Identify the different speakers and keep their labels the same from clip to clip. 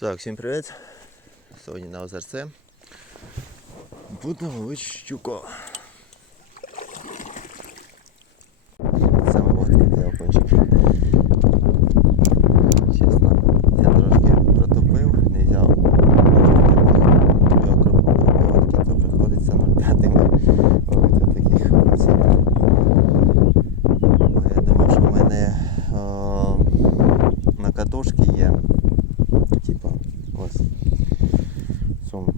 Speaker 1: Так, всім привіт. Сьогодні на озерце. Будемо ловити щуку. Саме лодки для окунчики. Чесно, я трошки протопив, не взяв пілотки, то приходиться 0,5 ловити таких окунців. Я думав, що в мене на катушки є. Типа, ось в цьому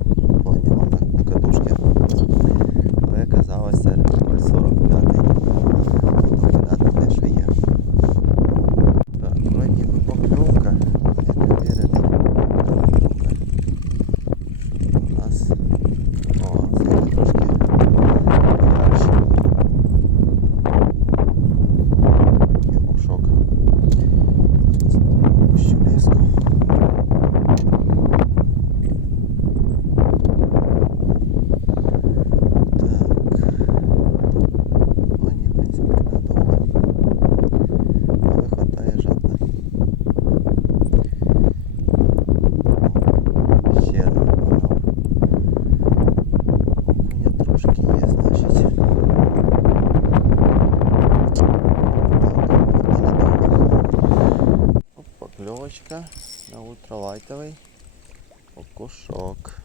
Speaker 1: Поклевочка на ультралайтовий окушок.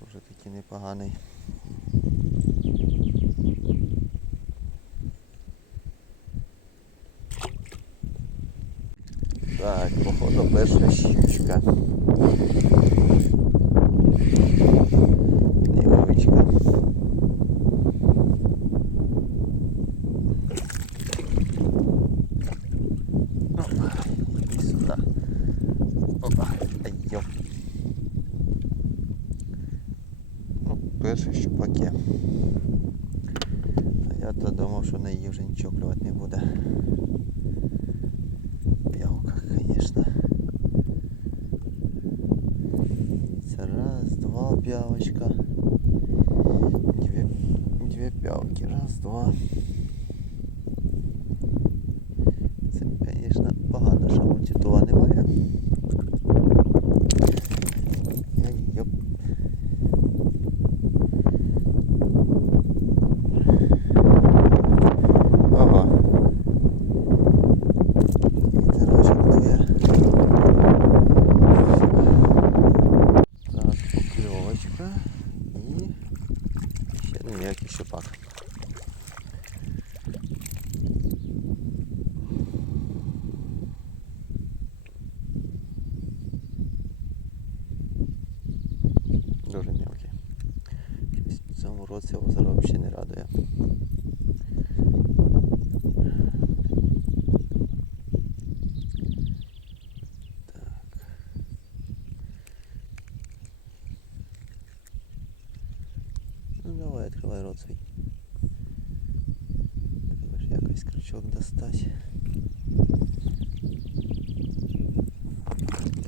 Speaker 1: Дуже такий непоганий. Так, походу перша щучка. перший щупак є. А я то думав, що на її вже нічого клювати не буде. П'явка, звісно. Це раз, два п'явочка. Дві, дві п'явки. Раз, два. Це, звісно, погано, що мультитула немає. ще один м'який щупак. Дуже мелкий. Щось в цьому році озеро взагалі не радує. давай, відкривай рот свій. Треба ж якось крючок достать.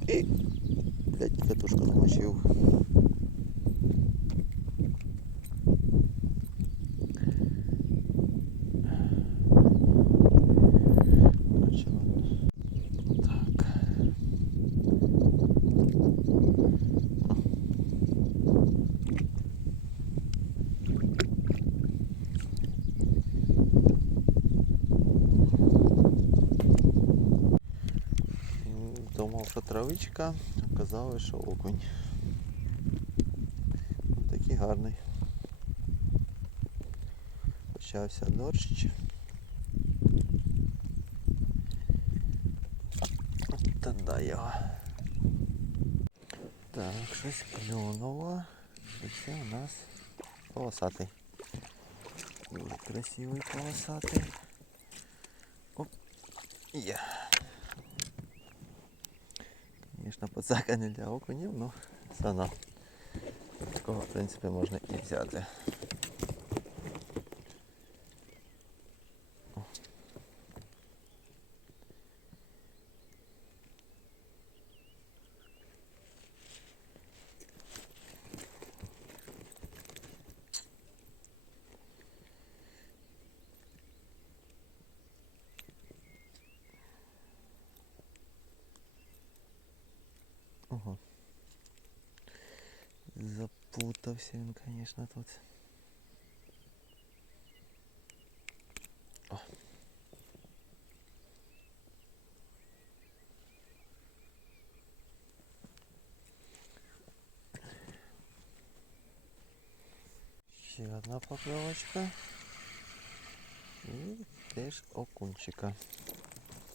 Speaker 1: І, блядь, катушку намочив. Думав, що травичка, оказалось, що окунь. Такий гарний. Почався дощ. Тоді його. Так, щось клюнуло. І це у нас полосатий. Дуже красивий полосатий. Оп. Є. Звісно, подсака не для окунів, ну все одно. Такого, в принципі, можна і взяти. Ого. Запутався він, звісно, тут. О. Ще одна покльовочка. І теж окунчика.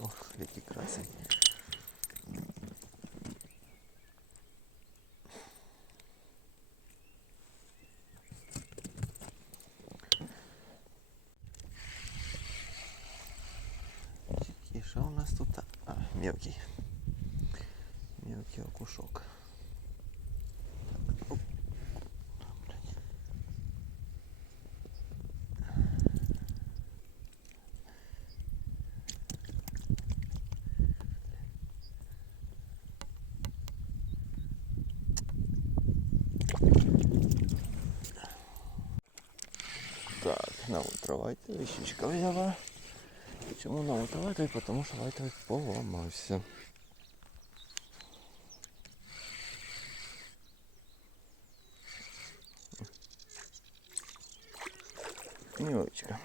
Speaker 1: Ох, який красень. Що у нас тут? А, мелкий. Мелкий окушок. Оп. Так, на ультравайтовий щучка взяла. Чому на ультравайтовий? Тому що лайтовий поламався. Невеличка.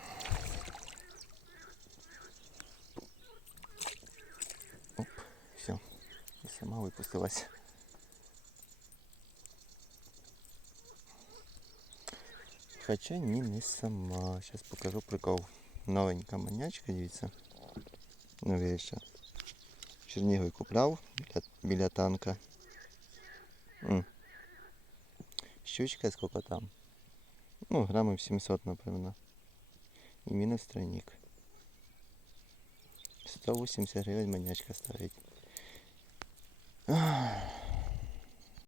Speaker 1: Оп, все. І сама випустилась. Хоча ні, не сама. Зараз покажу прикол новенька манячка, дивіться. Ну, Новіша. Чернігові купляв біля, біля танка. М. Щучка скільки там. Ну, грамів 700, напевно. І мінус тройник. 180 гривень манячка ставить. Ах.